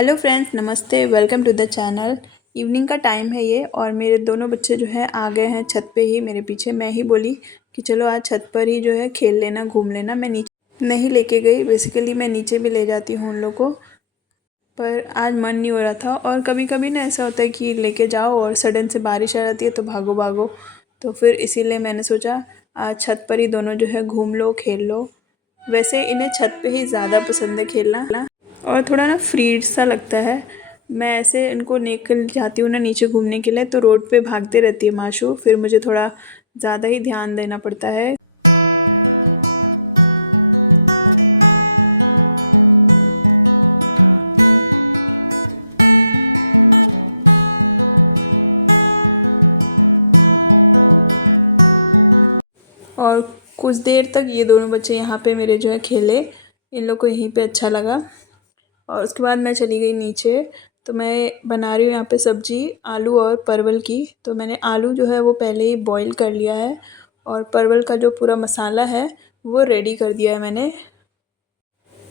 Hello friends, नमस्ते। Welcome to the channel. Evening का time है ये और मेरे दोनों बच्चे जो है आ गए हैं छत पे ही मेरे पीछे। मैं ही बोली कि चलो आज छत पर ही जो है खेल लेना, घूम लेना। मैं नीचे नहीं लेके गई, बेसिकली मैं नीचे भी ले जाती हूँ उन लोग को, पर आज मन नहीं हो रहा था। और कभी कभी ना ऐसा होता है कि लेके जाओ और सडन से बारिश आ जाती है तो भागो भागो। तो फिर इसीलिए मैंने सोचा आज छत पर ही दोनों जो है घूम लो, खेल लो। वैसे इन्हें छत पे ही ज़्यादा पसंद है खेलना और थोड़ा ना फ्री सा लगता है। मैं ऐसे इनको लेकर जाती हूँ ना नीचे घूमने के लिए तो रोड पे भागते रहती है माशू, फिर मुझे थोड़ा ज़्यादा ही ध्यान देना पड़ता है। और कुछ देर तक ये दोनों बच्चे यहाँ पे मेरे जो है खेले, इन लोग को यहीं पे अच्छा लगा। और उसके बाद मैं चली गई नीचे। तो मैं बना रही हूँ यहाँ पे सब्जी आलू और परवल की। तो मैंने आलू जो है वो पहले ही बॉईल कर लिया है और परवल का जो पूरा मसाला है वो रेडी कर दिया है मैंने।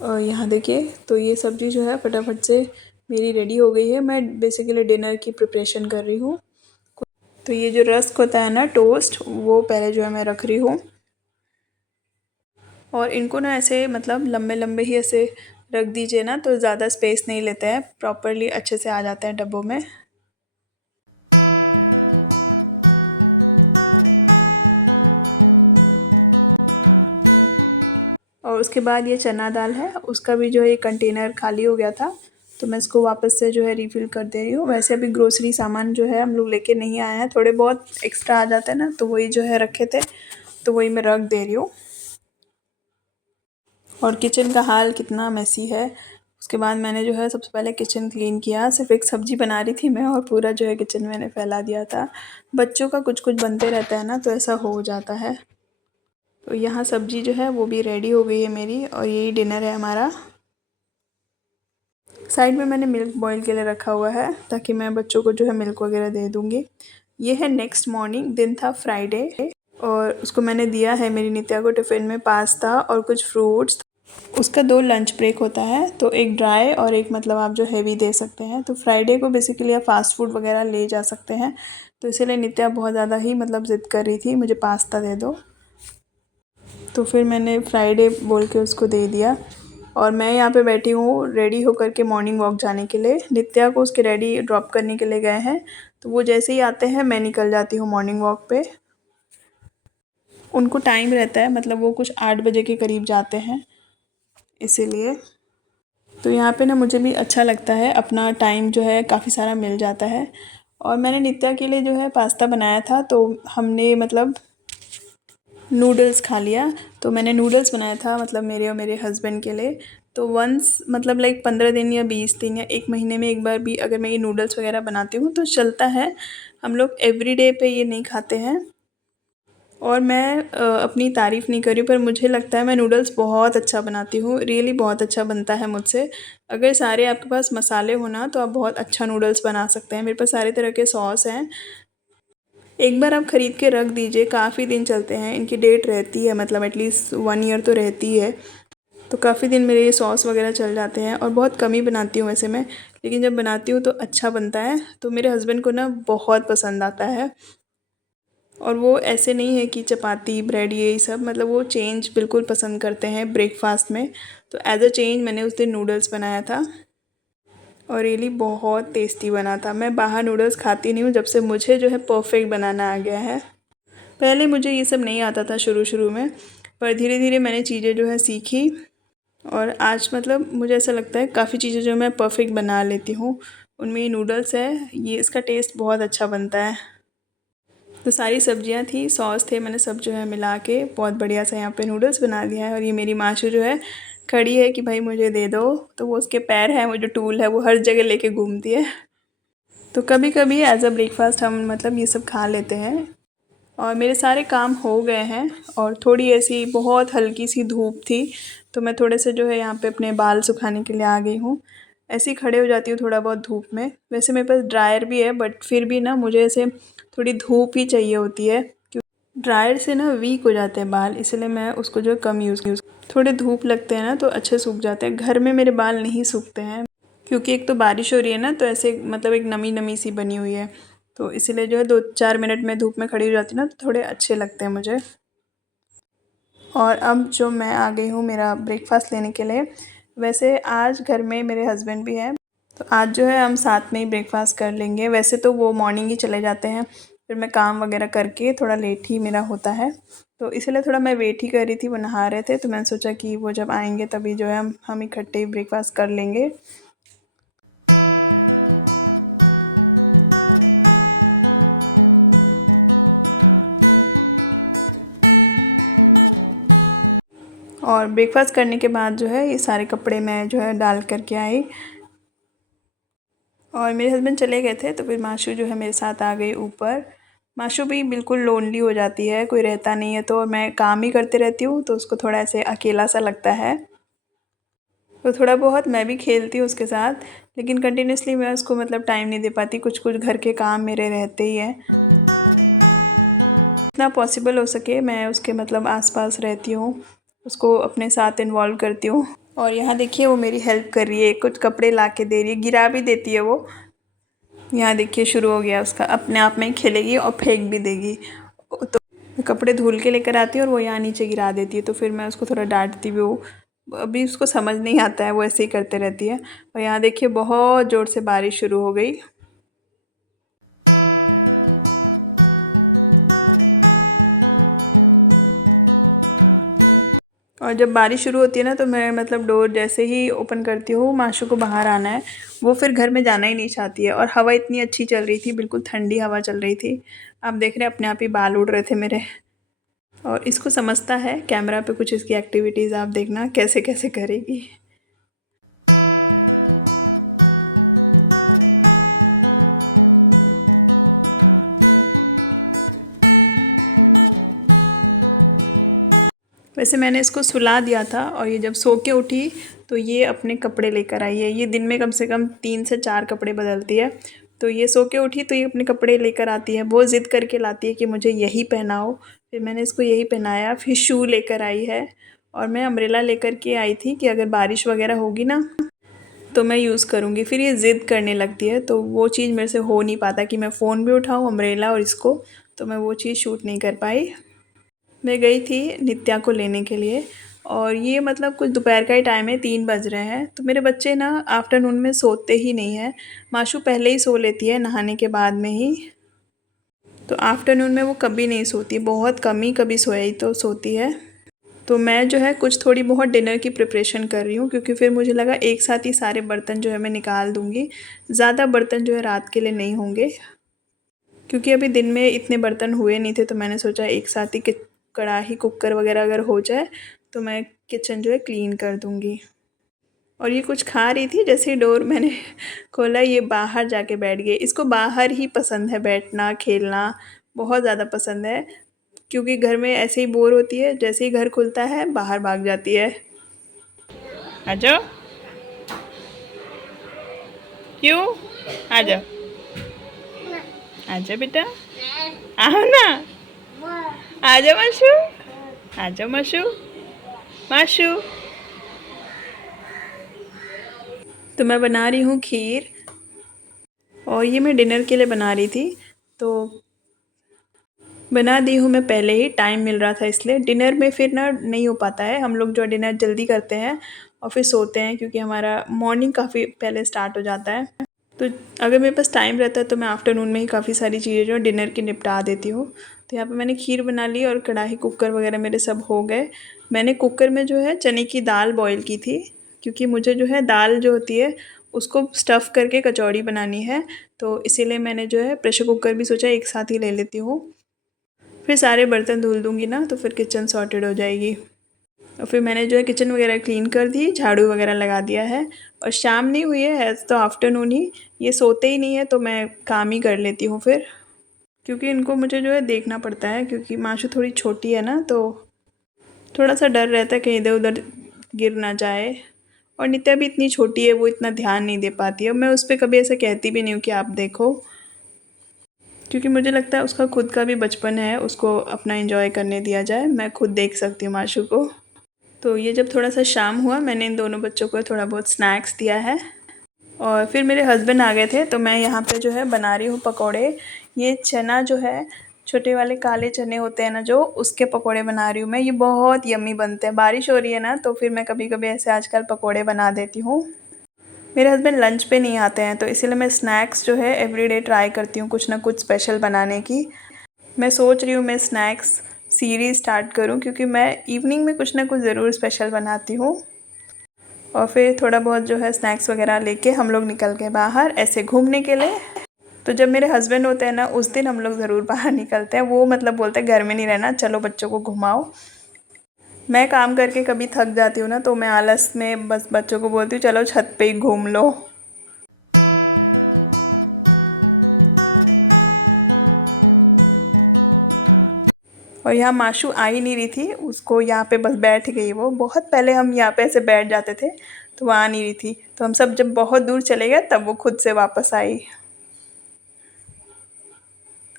और यहाँ देखिए, तो ये सब्ज़ी जो है फटाफट से मेरी रेडी हो गई है। मैं बेसिकली डिनर की प्रिपरेशन कर रही हूँ। तो ये जो रस्क होता है ना, टोस्ट, वो पहले जो है मैं रख रही हूँ। और इनको ना ऐसे मतलब लंबे लंबे ही ऐसे रख दीजिए ना तो ज़्यादा स्पेस नहीं लेते हैं, प्रॉपरली अच्छे से आ जाते हैं डब्बों में। और उसके बाद ये चना दाल है, उसका भी जो है कंटेनर खाली हो गया था तो मैं इसको वापस से जो है रिफ़िल कर दे रही हूँ। वैसे अभी ग्रोसरी सामान जो है हम लोग लेके नहीं आए हैं, थोड़े बहुत एक्स्ट्रा आ जाते हैं ना तो वही जो है रखे थे तो वही मैं रख दे रही हूँ। और किचन का हाल कितना मैसी है। उसके बाद मैंने जो है सबसे पहले किचन क्लीन किया। सिर्फ एक सब्ज़ी बना रही थी मैं और पूरा जो है किचन मैंने फैला दिया था। बच्चों का कुछ कुछ बनते रहता है ना तो ऐसा हो जाता है। तो यहाँ सब्ज़ी जो है वो भी रेडी हो गई है मेरी और यही डिनर है हमारा। साइड में मैंने मिल्क बॉईल के लिए रखा हुआ है ताकि मैं बच्चों को जो है मिल्क वगैरह दे दूँगी। ये है नेक्स्ट मॉर्निंग, दिन था फ्राइडे और उसको मैंने दिया है मेरी नित्या को टिफ़िन में पास्ता और कुछ फ्रूट्स। उसका 2 लंच ब्रेक होता है, तो एक ड्राई और एक मतलब आप जो हेवी दे सकते हैं। तो फ्राइडे को बेसिकली आप फ़ास्ट फूड वगैरह ले जा सकते हैं। तो इसीलिए नित्या बहुत ज़्यादा ही मतलब ज़िद कर रही थी मुझे पास्ता दे दो। तो फिर मैंने फ्राइडे बोल के उसको दे दिया। और मैं यहाँ पे बैठी हूँ रेडी होकर के मॉर्निंग वॉक जाने के लिए। नित्या को उसके डैडी ड्रॉप करने के लिए गए हैं, तो वो जैसे ही आते हैं मैं निकल जाती हूँ मॉर्निंग वॉक पे। उनको टाइम रहता है, मतलब वो कुछ 8 बजे के करीब जाते हैं इसीलिए। तो यहाँ पे ना मुझे भी अच्छा लगता है, अपना टाइम जो है काफ़ी सारा मिल जाता है। और मैंने नित्या के लिए जो है पास्ता बनाया था तो हमने मतलब नूडल्स खा लिया। तो मैंने नूडल्स बनाया था मतलब मेरे और मेरे हस्बैंड के लिए। तो वंस मतलब लाइक 15 दिन या 20 दिन या 1 महीने में एक बार भी अगर मैं ये नूडल्स वगैरह बनाती हूँ तो चलता है। हम लोग एवरीडे पे ये नहीं खाते हैं। और मैं अपनी तारीफ़ नहीं कर रही हूँ, पर मुझे लगता है मैं नूडल्स बहुत अच्छा बनाती हूँ, रियली बहुत अच्छा बनता है मुझसे। अगर सारे आपके पास मसाले हो ना तो आप बहुत अच्छा नूडल्स बना सकते हैं। मेरे पास सारे तरह के सॉस हैं। एक बार आप ख़रीद के रख दीजिए, काफ़ी दिन चलते हैं, इनकी डेट रहती है मतलब एटलीस्ट 1 ईयर तो रहती है। तो काफ़ी दिन मेरे ये सॉस वगैरह चल जाते हैं। और बहुत कम ही बनाती हूँ वैसे मैं, लेकिन जब बनाती हूँ तो अच्छा बनता है। तो मेरे हस्बैंड को ना बहुत पसंद आता है। और वो ऐसे नहीं है कि चपाती ब्रेड यही सब, मतलब वो चेंज बिल्कुल पसंद करते हैं ब्रेकफास्ट में। तो एज अ चेंज मैंने उस दिन नूडल्स बनाया था और रियली बहुत टेस्टी बना था। मैं बाहर नूडल्स खाती नहीं हूँ जब से मुझे जो है परफेक्ट बनाना आ गया है। पहले मुझे ये सब नहीं आता था शुरू शुरू में, पर धीरे धीरे मैंने चीज़ें जो है सीखी। और आज मतलब मुझे ऐसा लगता है काफ़ी चीज़ें जो मैं परफेक्ट बना लेती हूँ। उनमें ये नूडल्स है, ये इसका टेस्ट बहुत अच्छा बनता है। तो सारी सब्जियां थी, सॉस थे, मैंने सब जो है मिला के बहुत बढ़िया सा यहाँ पे नूडल्स बना दिया है। और ये मेरी माशू जो है खड़ी है कि भाई मुझे दे दो। तो वो उसके पैर हैं, वो जो टूल है वो हर जगह लेके घूमती है। तो कभी कभी एज अ ब्रेकफास्ट हम मतलब ये सब खा लेते हैं। और मेरे सारे काम हो गए हैं और थोड़ी ऐसी बहुत हल्की सी धूप थी तो मैं थोड़े से जो है यहाँ पे अपने बाल सुखाने के लिए आ गई हूँ। ऐसे ही खड़े हो जाती हूँ थोड़ा बहुत धूप में। वैसे मेरे पास ड्रायर भी है बट फिर भी ना मुझे ऐसे थोड़ी धूप ही चाहिए होती है, क्योंकि ड्रायर से ना वीक हो जाते हैं बाल, इसलिए मैं उसको जो कम यूज़ थोड़े धूप लगते हैं ना तो अच्छे सूख जाते हैं। घर में मेरे बाल नहीं सूखते हैं क्योंकि एक तो बारिश हो रही है ना, तो ऐसे मतलब एक नमी नमी सी बनी हुई है, तो इसीलिए जो है 2-4 मिनट में धूप में खड़ी हो जाती हूँ ना, तो थोड़े अच्छे लगते हैं मुझे। और अब जो मैं आ गई हूँ मेरा ब्रेकफास्ट लेने के लिए। वैसे आज घर में मेरे हस्बैंड भी हैं, तो आज जो है हम साथ में ही ब्रेकफास्ट कर लेंगे। वैसे तो वो मॉर्निंग ही चले जाते हैं, फिर मैं काम वगैरह करके थोड़ा लेट ही मेरा होता है, तो इसलिए थोड़ा मैं वेट ही कर रही थी। वो नहा रहे थे, तो मैंने सोचा कि वो जब आएंगे तभी जो है हम इकट्ठे ही ब्रेकफास्ट कर लेंगे। और ब्रेकफास्ट करने के बाद जो है ये सारे कपड़े मैं जो है डाल करके आई, और मेरे हस्बैंड चले गए थे, तो फिर माशू जो है मेरे साथ आ गई ऊपर। माशू भी बिल्कुल लोनली हो जाती है, कोई रहता नहीं है, तो मैं काम ही करते रहती हूँ, तो उसको थोड़ा ऐसे अकेला सा लगता है। तो थोड़ा बहुत मैं भी खेलती हूँ उसके साथ, लेकिन कंटिन्यूसली मैं उसको मतलब टाइम नहीं दे पाती, कुछ कुछ घर के काम मेरे रहते ही हैं। जितना पॉसिबल हो सके मैं उसके मतलब आसपास रहती हूँ, उसको अपने साथ इन्वॉल्व करती हूँ। और यहाँ देखिए वो मेरी हेल्प कर रही है, कुछ कपड़े ला के दे रही है, गिरा भी देती है वो। यहाँ देखिए शुरू हो गया उसका, अपने आप में ही खेलेगी और फेंक भी देगी। तो मैं कपड़े धुल के लेकर आती हूँ और वो यहाँ नीचे गिरा देती है, तो फिर मैं उसको थोड़ा डांटती भी हूँ। अभी उसको समझ नहीं आता है, वो ऐसे ही करते रहती है। और यहाँ देखिए बहुत ज़ोर से बारिश शुरू हो गई। और जब बारिश शुरू होती है ना, तो मैं मतलब डोर जैसे ही ओपन करती हूँ, माशू को बाहर आना है, वो फिर घर में जाना ही नहीं चाहती है। और हवा इतनी अच्छी चल रही थी, बिल्कुल ठंडी हवा चल रही थी। आप देख रहे हैं अपने आप ही बाल उड़ रहे थे मेरे। और इसको समझता है, कैमरा पे कुछ इसकी एक्टिविटीज़ आप देखना कैसे कैसे करेगी। वैसे मैंने इसको सुला दिया था, और ये जब सो के उठी तो ये अपने कपड़े लेकर आई है। ये दिन में कम से कम 3 से 4 कपड़े बदलती है। तो ये सो के उठी तो ये अपने कपड़े लेकर आती है, बहुत ज़िद करके लाती है कि मुझे यही पहनाओ। फिर मैंने इसको यही पहनाया, फिर शू लेकर आई है। और मैं अम्ब्रेला लेकर के आई थी कि अगर बारिश वगैरह होगी ना, तो मैं यूज़ करूँगी। फिर ये ज़िद करने लगती है, तो वो चीज़ मेरे से हो नहीं पाता कि मैं फ़ोन भी उठाऊँ, अम्ब्रेला और इसको, तो मैं वो चीज़ शूट नहीं कर पाई। मैं गई थी नित्या को लेने के लिए, और ये मतलब कुछ दोपहर का ही टाइम है, 3 बज रहे हैं। तो मेरे बच्चे ना आफ्टरनून में सोते ही नहीं हैं। माशू पहले ही सो लेती है नहाने के बाद में ही, तो आफ्टरनून में वो कभी नहीं सोती, बहुत कम ही कभी सोया ही तो सोती है। तो मैं जो है कुछ थोड़ी बहुत डिनर की प्रिपरेशन कर रही हूँ, क्योंकि फिर मुझे लगा एक साथ ही सारे बर्तन जो है मैं निकाल दूँगी। ज़्यादा बर्तन जो है रात के लिए नहीं होंगे, क्योंकि अभी दिन में इतने बर्तन हुए नहीं थे, तो मैंने सोचा एक साथ ही कढ़ाई कुकर वगैरह अगर हो जाए तो मैं किचन जो है क्लीन कर दूँगी। और ये कुछ खा रही थी, जैसे ही डोर मैंने खोला ये बाहर जाके बैठ गई। इसको बाहर ही पसंद है बैठना, खेलना बहुत ज़्यादा पसंद है, क्योंकि घर में ऐसे ही बोर होती है, जैसे ही घर खुलता है बाहर भाग जाती है। आ जाओ, क्यों? आ जाओ, आ जाओ बेटा, आओ ना, आ जाओ माशू, आ जाओ माशू, माशू। तो मैं बना रही हूँ खीर, और ये मैं डिनर के लिए बना रही थी, तो बना दी हूँ मैं पहले ही, टाइम मिल रहा था इसलिए। डिनर में फिर ना नहीं हो पाता है, हम लोग जो डिनर जल्दी करते हैं और फिर सोते हैं, क्योंकि हमारा मॉर्निंग काफ़ी पहले स्टार्ट हो जाता है। तो अगर मेरे पास टाइम रहता है तो मैं आफ्टरनून में ही काफ़ी सारी चीज़ें जो डिनर की निपटा देती हूँ। तो यहाँ पे मैंने खीर बना ली, और कढ़ाई कुकर वगैरह मेरे सब हो गए। मैंने कुकर में जो है चने की दाल बॉईल की थी, क्योंकि मुझे जो है दाल जो होती है उसको स्टफ़ करके कचौड़ी बनानी है, तो इसीलिए मैंने जो है प्रेशर कुकर भी सोचा एक साथ ही ले लेती हूँ। फिर सारे बर्तन धुल दूँगी ना, तो फिर किचन सॉर्टेड हो जाएगी। और फिर मैंने जो है किचन वगैरह क्लीन कर दी, झाड़ू वगैरह लगा दिया है। और शाम नहीं हुई है तो आफ्टरनून ही, ये सोते ही नहीं है, तो मैं काम ही कर लेती हूँ फिर, क्योंकि इनको मुझे जो है देखना पड़ता है, क्योंकि माशू थोड़ी छोटी है ना, तो थोड़ा सा डर रहता है कहीं इधर उधर गिर ना जाए। और नित्या भी इतनी छोटी है, वो इतना ध्यान नहीं दे पाती है। मैं उस पर कभी ऐसे कहती भी नहीं हूँ कि आप देखो, क्योंकि मुझे लगता है उसका खुद का भी बचपन है, उसको अपना एंजॉय करने दिया जाए। मैं खुद देख सकती हूँ माशू को। तो ये जब थोड़ा सा शाम हुआ, मैंने इन दोनों बच्चों को थोड़ा बहुत स्नैक्स दिया है। और फिर मेरे हस्बैंड आ गए थे तो मैं यहाँ पे जो है बना रही हूँ पकोड़े। ये चना जो है, छोटे वाले काले चने होते हैं ना जो, उसके पकोड़े बना रही हूँ मैं। ये बहुत यम्मी बनते हैं। बारिश हो रही है ना तो फिर मैं कभी कभी ऐसे आजकल पकोड़े बना देती हूँ। मेरे हस्बैंड लंच पे नहीं आते हैं तो इसीलिए मैं स्नैक्स जो है एवरीडे ट्राई करती हूँ कुछ ना कुछ स्पेशल बनाने की। मैं सोच रही हूँ मैं स्नैक्स सीरीज़ स्टार्ट करूँ, क्योंकि मैं इवनिंग में कुछ ना कुछ ज़रूर स्पेशल बनाती हूँ। और फिर थोड़ा बहुत जो है स्नैक्स वगैरह लेके हम लोग निकल गए बाहर ऐसे घूमने के लिए। तो जब मेरे हस्बैंड होते हैं ना उस दिन हम लोग ज़रूर बाहर निकलते हैं। वो मतलब बोलते हैं घर में नहीं रहना, चलो बच्चों को घुमाओ। मैं काम करके कभी थक जाती हूँ ना तो मैं आलस में बस बच्चों को बोलती हूँ चलो छत पे ही घूम लो। और यहाँ माशू आ ही नहीं रही थी, उसको यहाँ पे बस बैठ गई। वो बहुत पहले हम यहाँ पे ऐसे बैठ जाते थे तो वो आ नहीं रही थी, तो हम सब जब बहुत दूर चले गए तब वो खुद से वापस आई।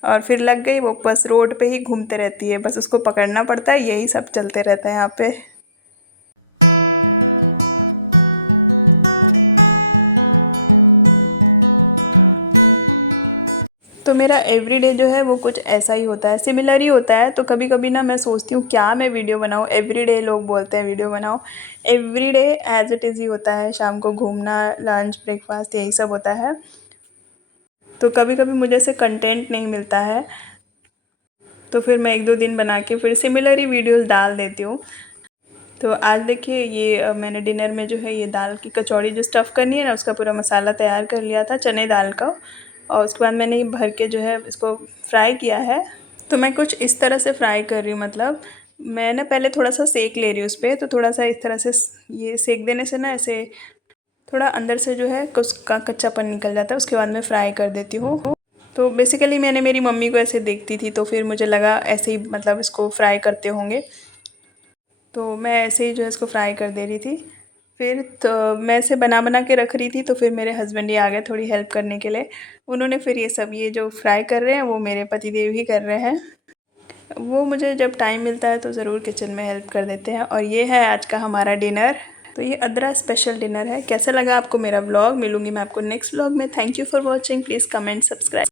और फिर लग गई वो, बस रोड पे ही घूमते रहती है, बस उसको पकड़ना पड़ता है, यही सब चलते रहता है यहाँ पे। तो मेरा एवरीडे जो है वो कुछ ऐसा ही होता है, सिमिलर ही होता है। तो कभी कभी ना मैं सोचती हूँ क्या मैं वीडियो बनाऊँ। एवरीडे लोग बोलते हैं वीडियो बनाओ, एवरीडे एज इट इज़ ही होता है। शाम को घूमना, लंच, ब्रेकफास्ट, यही सब होता है। तो कभी कभी मुझे से कंटेंट नहीं मिलता है तो फिर मैं एक दो दिन बना के फिर सिमिलर ही वीडियोस डाल देती हूँ। तो आज देखिए ये मैंने डिनर में जो है ये दाल की कचौड़ी जो स्टफ़ करनी है ना, उसका पूरा मसाला तैयार कर लिया था चने दाल का। और उसके बाद मैंने ये भर के जो है इसको फ्राई किया है। तो मैं कुछ इस तरह से फ्राई कर रही हूँ, मतलब मैं ना पहले थोड़ा सा सेक ले रही हूँ उस पर। तो थोड़ा सा इस तरह से ये सेक देने से ना ऐसे थोड़ा अंदर से जो है उसका कच्चापन निकल जाता है। उसके बाद मैं फ्राई कर देती हूँ। तो बेसिकली मैंने मेरी मम्मी को ऐसे देखती थी तो फिर मुझे लगा ऐसे ही मतलब इसको फ्राई करते होंगे, तो मैं ऐसे ही जो है इसको फ्राई कर दे रही थी। फिर तो मैं इसे बना बना के रख रही थी तो फिर मेरे हस्बैंड ही आ गए थोड़ी हेल्प करने के लिए। उन्होंने फिर ये सब ये जो फ्राई कर रहे हैं वो मेरे पतिदेव ही कर रहे हैं। वो मुझे जब टाइम मिलता है तो ज़रूर किचन में हेल्प कर देते हैं। और ये है आज का हमारा डिनर। तो ये अदरा स्पेशल डिनर है। कैसा लगा आपको मेरा व्लॉग? मिलूंगी मैं आपको नेक्स्ट व्लॉग में। Thank you for watching. Please comment, subscribe.